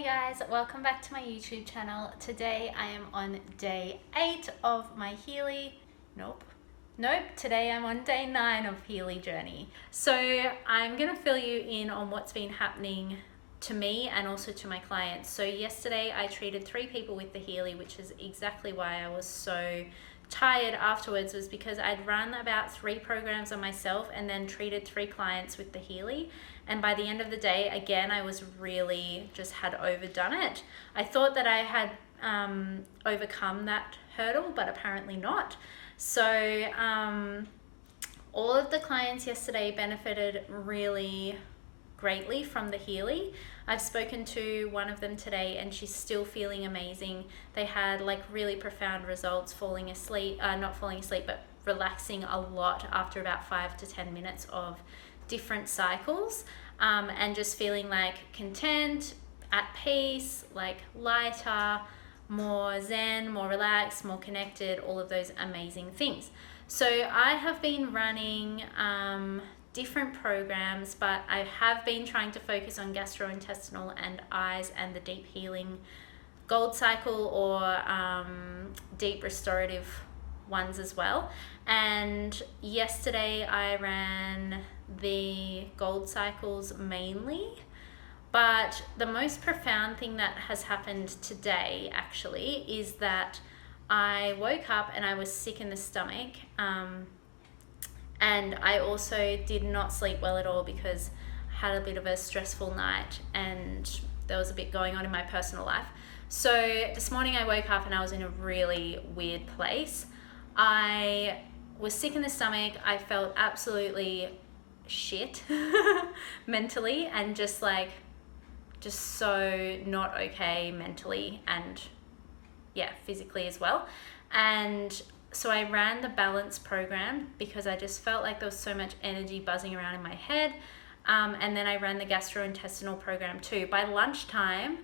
Hey guys, welcome back to my YouTube channel. Today I am on day 8 of my Healy, nope, today I'm on day 9 of Healy journey. So I'm gonna fill you in on what's been happening to me and also to my clients. So yesterday I treated 3 people with the Healy, which is exactly why I was so tired afterwards, was because I'd run about 3 programs on myself and then treated 3 clients with the Healy. And by the end of the day, again, I was really just had overdone it. I thought that I had overcome that hurdle, but apparently not. So all of the clients yesterday benefited really greatly from the Healy. I've spoken to one of them today and she's still feeling amazing. They had like really profound results, falling asleep, not falling asleep, but relaxing a lot after about 5 to 10 minutes of different cycles, and just feeling like content, at peace, like lighter, more zen, more relaxed, more connected, all of those amazing things. So I have been running different programs, but I have been trying to focus on gastrointestinal and eyes and the deep healing gold cycle or deep restorative ones as well. And yesterday I ran the gold cycles mainly, but the most profound thing that has happened today actually is that I woke up and I was sick in the stomach, and I also did not sleep well at all because I had a bit of a stressful night and there was a bit going on in my personal life. So this morning I woke up and I was in a really weird place. I was sick in the stomach. I felt absolutely shit mentally, and just so not okay mentally and physically as well. And so I ran the balance program because I just felt like there was so much energy buzzing around in my head, and then I ran the gastrointestinal program too. By lunchtime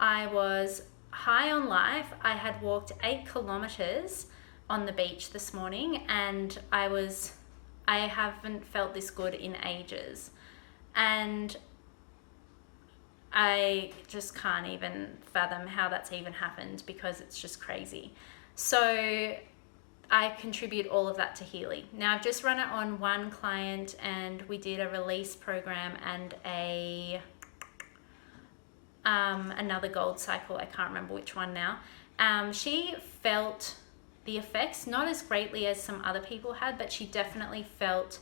I was high on life. I had walked 8 kilometers on the beach this morning and I haven't felt this good in ages, and I just can't even fathom how that's even happened because it's just crazy. So I contribute all of that to Healy. Now I've just run it on one client and we did a release program and another gold cycle. I can't remember which one now. She felt the effects, not as greatly as some other people had, but she definitely felt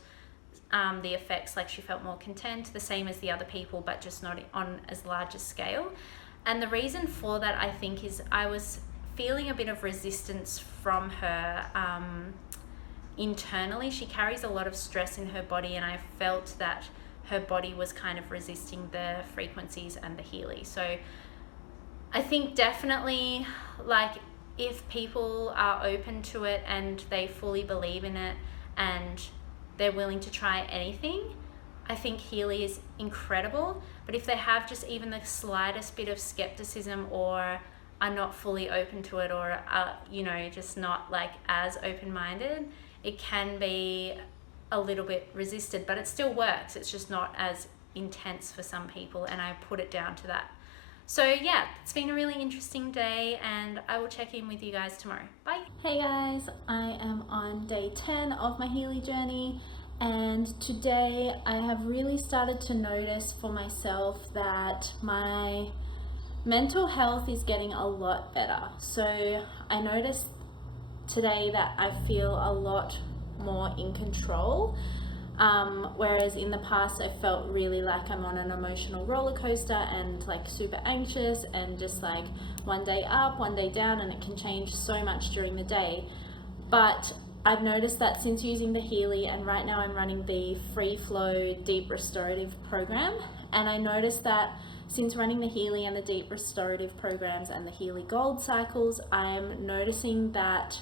the effects. Like she felt more content, the same as the other people, but just not on as large a scale. And the reason for that, I think, is I was feeling a bit of resistance from her internally. She carries a lot of stress in her body, and I felt that her body was kind of resisting the frequencies and the Healy. So I think definitely, like, if people are open to it and they fully believe in it and they're willing to try anything, I think Healy is incredible. But if they have just even the slightest bit of skepticism or are not fully open to it, or are, just not like as open-minded, it can be a little bit resisted, but it still works. It's just not as intense for some people, and I put it down to that. So yeah, it's been a really interesting day and I will check in with you guys tomorrow. Bye. Hey guys, I am on day 10 of my Healy journey, and today I have really started to notice for myself that my mental health is getting a lot better. So I noticed today that I feel a lot more in control. Whereas in the past I felt really like I'm on an emotional roller coaster and like super anxious and just like one day up, one day down, and it can change so much during the day. But I've noticed that since using the Healy, and right now I'm running the free flow deep restorative program, and I noticed that since running the Healy and the deep restorative programs and the Healy gold cycles, I'm noticing that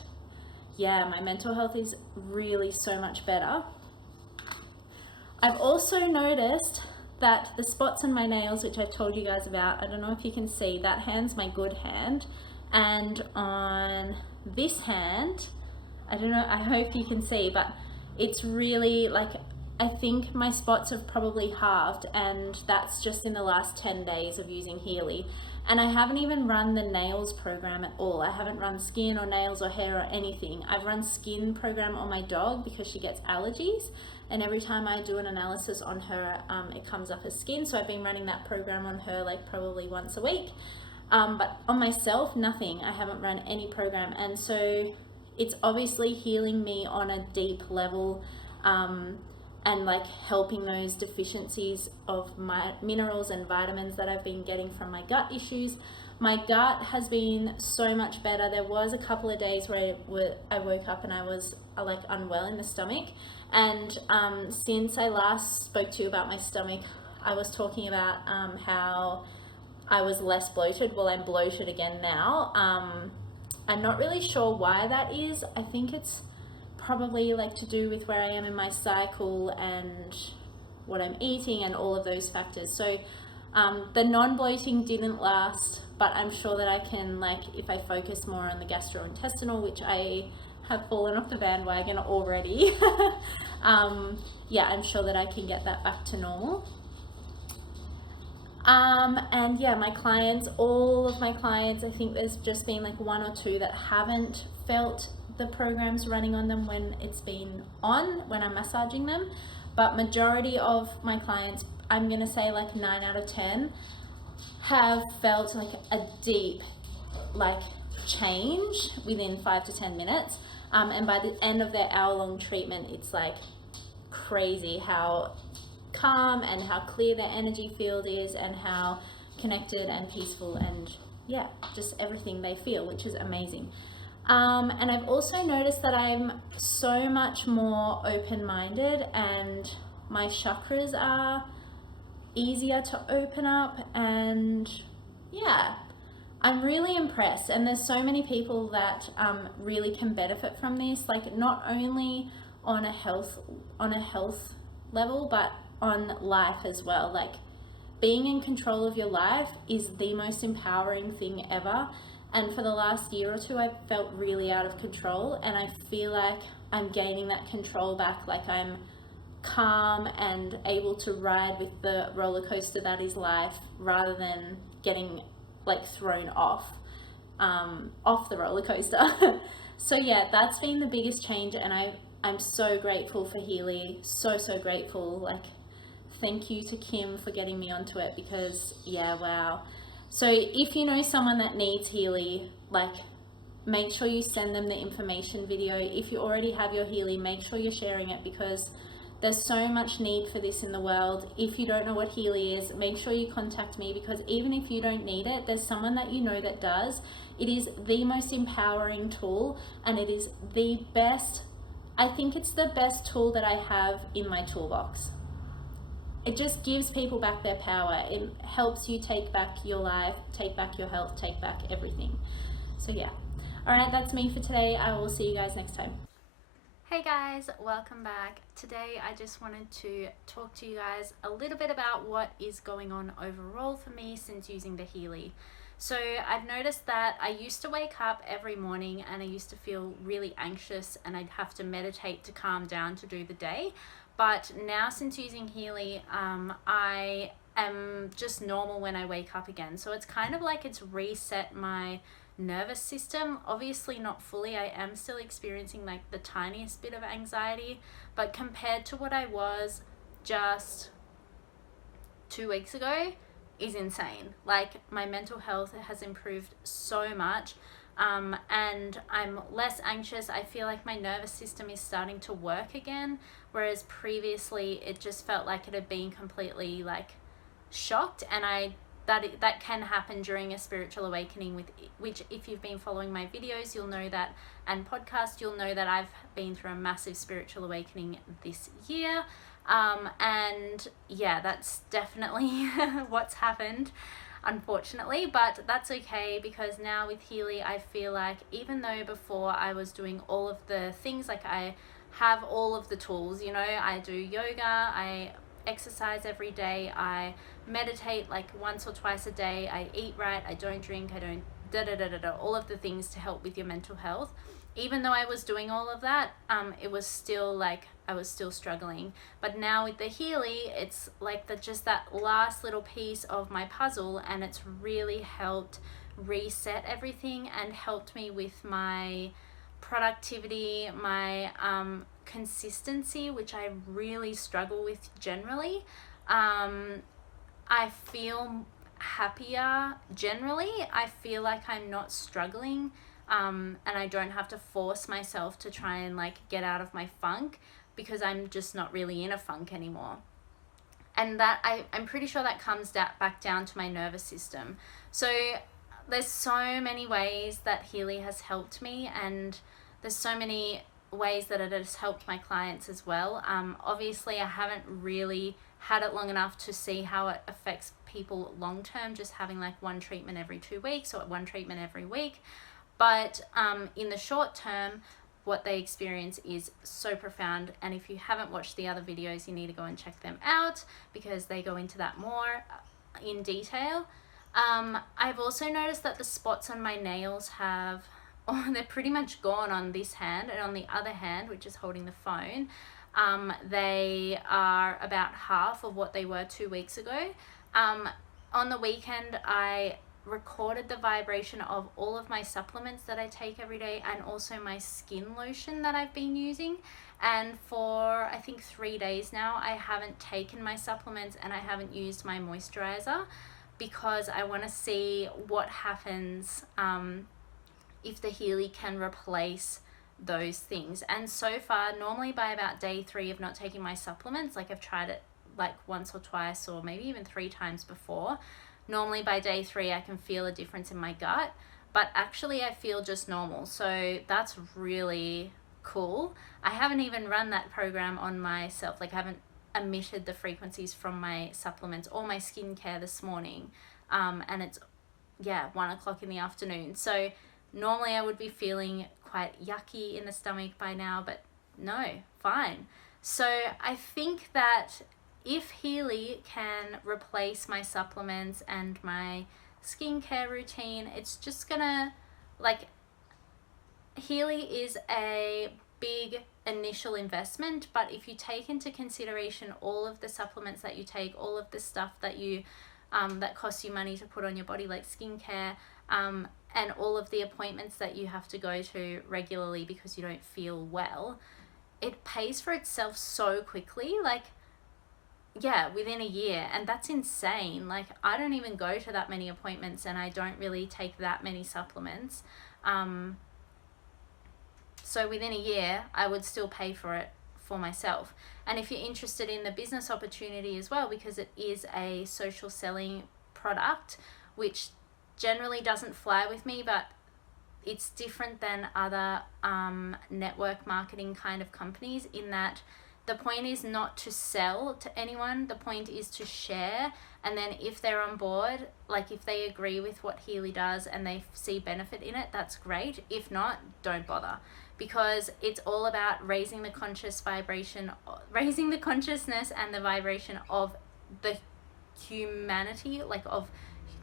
my mental health is really so much better. I've also noticed that the spots on my nails, which I've told you guys about, I don't know if you can see, that hand's my good hand, and on this hand, I don't know, I hope you can see, but it's really like I think my spots have probably halved, and that's just in the last 10 days of using Healy. And I haven't even run the nails program at all. I haven't run skin or nails or hair or anything. I've run skin program on my dog because she gets allergies, and every time I do an analysis on her, it comes up as skin. So I've been running that program on her like probably once a week. But on myself, nothing. I haven't run any program, and so it's obviously healing me on a deep level, and like helping those deficiencies of my minerals and vitamins that I've been getting from my gut issues. My gut has been so much better. There was a couple of days where I woke up and I was like unwell in the stomach, and since I last spoke to you about my stomach, I was talking about how I was less bloated. Well, I'm bloated again now. I'm not really sure why that is. I think it's probably like to do with where I am in my cycle and what I'm eating and all of those factors. So the non-bloating didn't last, but I'm sure that I can, like, if I focus more on the gastrointestinal, which I have fallen off the bandwagon already, yeah, I'm sure that I can get that back to normal. And yeah, my clients, all of my clients, I think there's just been like one or two that haven't felt the programs running on them when it's been on, when I'm massaging them. But majority of my clients, I'm gonna say like 9 out of 10, have felt like a deep like change within 5 to 10 minutes. And by the end of their hour-long treatment, it's like crazy how calm and how clear their energy field is, and how connected and peaceful and yeah, just everything they feel, which is amazing. And I've also noticed that I'm so much more open-minded, and my chakras are easier to open up, and yeah, I'm really impressed. And there's so many people that really can benefit from this, like not only on a health level, but on life as well. Like being in control of your life is the most empowering thing ever. And for the last year or two, I felt really out of control, and I feel like I'm gaining that control back. Like I'm calm and able to ride with the roller coaster that is life, rather than getting like thrown off the roller coaster. So yeah, that's been the biggest change, and I'm so grateful for Healy, so grateful. Like thank you to Kim for getting me onto it, because yeah, wow. So if you know someone that needs Healy, like make sure you send them the information video. If you already have your Healy, make sure you're sharing it, because there's so much need for this in the world. If you don't know what Healy is, make sure you contact me, because even if you don't need it, there's someone that you know that does. It is the most empowering tool, and it is the best, I think it's the best tool that I have in my toolbox. It just gives people back their power. It helps you take back your life, take back your health, take back everything. So yeah. All right, that's me for today. I will see you guys next time. Hey guys, welcome back. Today I just wanted to talk to you guys a little bit about what is going on overall for me since using the Healy. So I've noticed that I used to wake up every morning and I used to feel really anxious, and I'd have to meditate to calm down to do the day. But now since using Healy, I am just normal when I wake up again. So it's kind of like it's reset my nervous system. Obviously not fully. I am still experiencing like the tiniest bit of anxiety, but compared to what I was just 2 weeks ago is insane. Like my mental health has improved so much. And I'm less anxious. I feel like my nervous system is starting to work again, whereas previously it just felt like it had been completely like shocked. And that can happen during a spiritual awakening, which if you've been following my videos, you'll know that, and podcast, you'll know that I've been through a massive spiritual awakening this year. And yeah, that's definitely what's happened, unfortunately, but that's okay, because now with Healy, I feel like even though before I was doing all of the things, like I have all of the tools, you know, I do yoga, I exercise every day, I meditate like once or twice a day, I eat right, I don't drink, I don't all of the things to help with your mental health. even though I was doing all of that, it was still like I was still struggling. But now with the Healy, it's like just that last little piece of my puzzle, and it's really helped reset everything and helped me with my productivity, my consistency, which I really struggle with generally. I feel happier generally. I feel like I'm not struggling, and I don't have to force myself to try and like get out of my funk, because I'm just not really in a funk anymore. And that I'm pretty sure that comes back down to my nervous system. So there's so many ways that Healy has helped me, and there's so many ways that it has helped my clients as well. Obviously I haven't really had it long enough to see how it affects people long term, just having like one treatment every 2 weeks or one treatment every week. But in the short term, what they experience is so profound. And if you haven't watched the other videos, you need to go and check them out, because they go into that more in detail. I've also noticed that the spots on my nails have, they're pretty much gone on this hand, and on the other hand, which is holding the phone, they are about half of what they were 2 weeks ago. On the weekend, I recorded the vibration of all of my supplements that I take every day, and also my skin lotion that I've been using. And for I think 3 days now, I haven't taken my supplements and I haven't used my moisturizer, because I want to see what happens if the Healy can replace those things. And so far, normally by about day 3 of not taking my supplements, like I've tried it like once or twice or maybe even 3 times before, normally by day 3 I can feel a difference in my gut, but actually I feel just normal. So that's really cool. I haven't even run that program on myself, like I haven't emitted the frequencies from my supplements or my skincare this morning, and it's 1 o'clock in the afternoon. So normally I would be feeling quite yucky in the stomach by now, but no, fine. So I think that if Healy can replace my supplements and my skincare routine, it's just gonna, like, Healy is a big initial investment, but if you take into consideration all of the supplements that you take, all of the stuff that you that costs you money to put on your body, like skincare, and all of the appointments that you have to go to regularly because you don't feel well, it pays for itself so quickly, like, within a year. And that's insane. Like, I don't even go to that many appointments, and I don't really take that many supplements. So within a year, I would still pay for it for myself. And if you're interested in the business opportunity as well, because it is a social selling product, which generally doesn't fly with me, but it's different than other network marketing kind of companies, in that the point is not to sell to anyone. The point is to share. And then if they're on board, like if they agree with what Healy does and they see benefit in it, that's great. If not, don't bother, because it's all about raising the consciousness and the vibration of the humanity, like of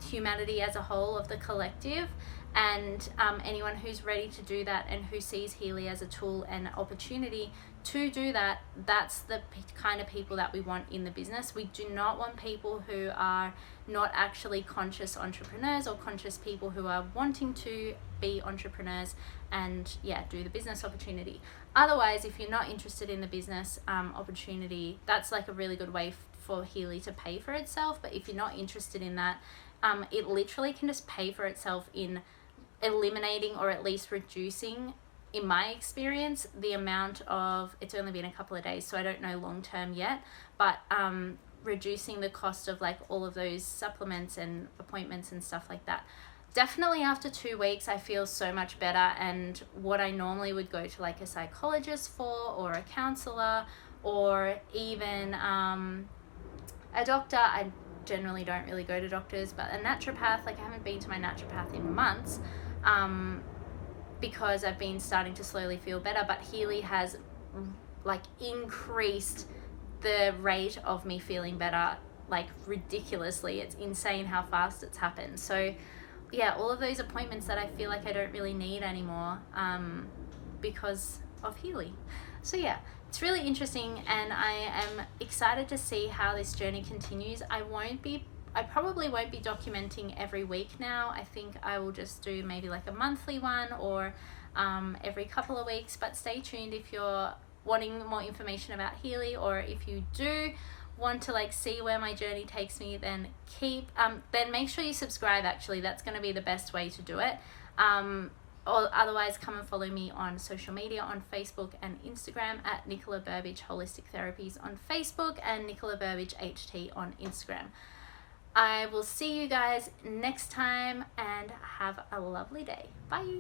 humanity as a whole, of the collective. And anyone who's ready to do that and who sees Healy as a tool and opportunity to do that, that's the kind of people that we want in the business. We do not want people who are not actually conscious entrepreneurs, or conscious people who are wanting to be entrepreneurs and do the business opportunity. Otherwise, if you're not interested in the business opportunity, that's like a really good way for Healy to pay for itself. But if you're not interested in that, it literally can just pay for itself in eliminating, or at least reducing, in my experience, the amount of, it's only been a couple of days, so I don't know long term yet, but reducing the cost of like all of those supplements and appointments and stuff like that. Definitely after 2 weeks, I feel so much better. And what I normally would go to like a psychologist for, or a counselor, or even a doctor, I generally don't really go to doctors, but a naturopath, like I haven't been to my naturopath in months, because I've been starting to slowly feel better. But Healy has like increased the rate of me feeling better, like ridiculously. It's insane how fast it's happened. So all of those appointments that I feel like I don't really need anymore, because of Healy. So yeah, it's really interesting, and I am excited to see how this journey continues. I probably won't be documenting every week now. I think I will just do maybe like a monthly one, or every couple of weeks, but stay tuned if you're wanting more information about Healy, or if you do want to like see where my journey takes me, then then make sure you subscribe. Actually, that's going to be the best way to do it. Or otherwise, come and follow me on social media on Facebook and Instagram at nicolaburbidge Holistic Therapies on Facebook and nicolaburbidge HT on Instagram. I will see you guys next time, and have a lovely day. Bye.